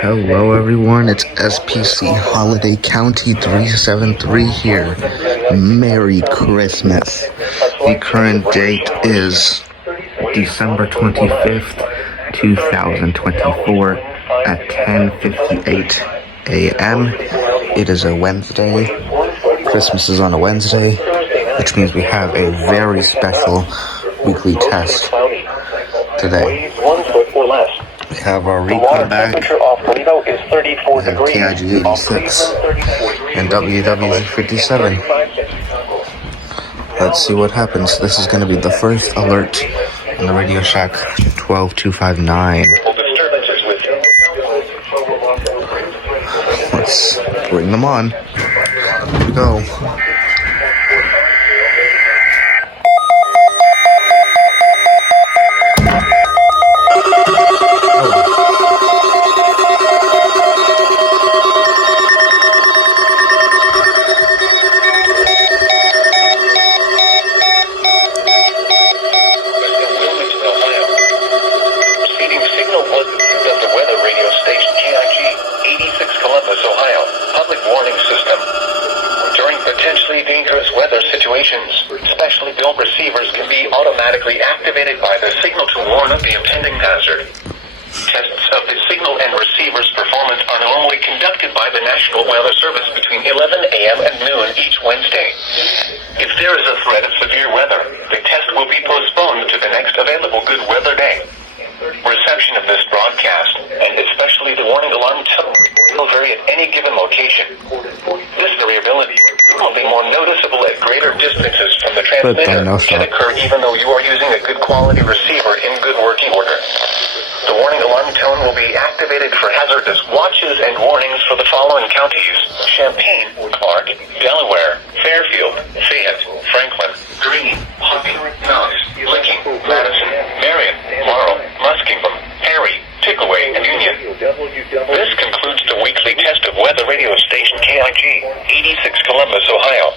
Hello everyone, it's SPC Holiday County 373 here. Merry Christmas. The current date is December 25th, 2024 at 10:58 a.m. It is a Wednesday. Christmas is on a Wednesday, which means we have a very special weekly test today. We have our recon back. We have TIG 86 and WWG 57. Let's see what happens. This is going to be the first alert on the Radio Shack 12259. Let's bring them on. Here we go. Potentially dangerous weather situations. Specially built receivers can be automatically activated by the signal to warn of the impending hazard. Tests of the signal and receiver's performance are normally conducted by the National Weather Service between 11 a.m. and noon each Wednesday. If there is a threat of severe weather, the test will be postponed to the next available good weather day. Reception of this broadcast, and especially the warning alarm tone, will vary at any given location. This variability will be more noticeable at greater distances from the transmitter, can occur even though you are using a good quality receiver in good working order. The warning alarm tone will be activated for hazardous watches and warnings for the following counties: Champaign, Clark, Delaware, Fairfield, Fayette, Franklin, Greene, Hoppy, Knox, Licking, Madison, Marion, Laurel, Muskingum, Perry, Pickaway, and Union. This concludes the weekly test of weather radio station KIG, 86 Columbus, Ohio.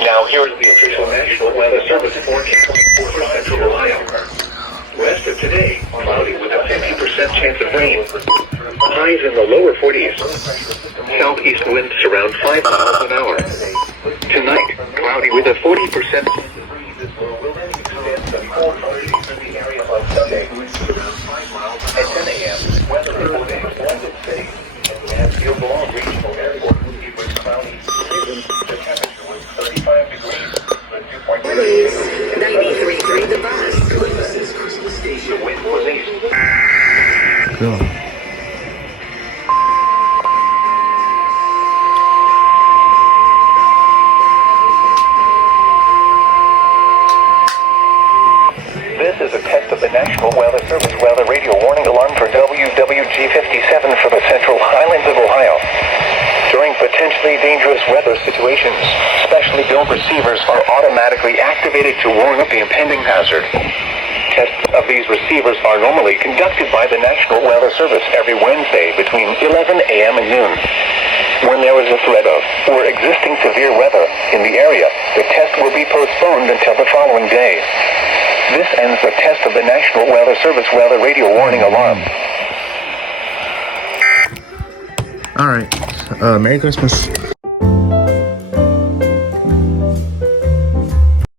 Now here is the official National Weather Service forecast for Central Ohio. West of today, cloudy with a 50% chance of rain. Highs in the lower 40s. Southeast winds around 5 miles an hour. Tonight, cloudy with a 40%. At 10 a.m., weather reporting London City and Mansfield Long Regional Airport. It was cloudy. The temperature was 35 degrees. The 93.3 The Buzz. The wind was east. Go. This is a test of the National Weather Service weather radio warning alarm for WWG 57 for the Central Highlands of Ohio. During potentially dangerous weather situations, specially built receivers are automatically activated to warn of the impending hazard. Tests of these receivers are normally conducted by the National Weather Service every Wednesday between 11 a.m. and noon. When there is a threat of or existing severe weather in the area, the test will be postponed until the following day. This ends the test of the National Weather Service weather radio warning alarm. Alright, Merry Christmas.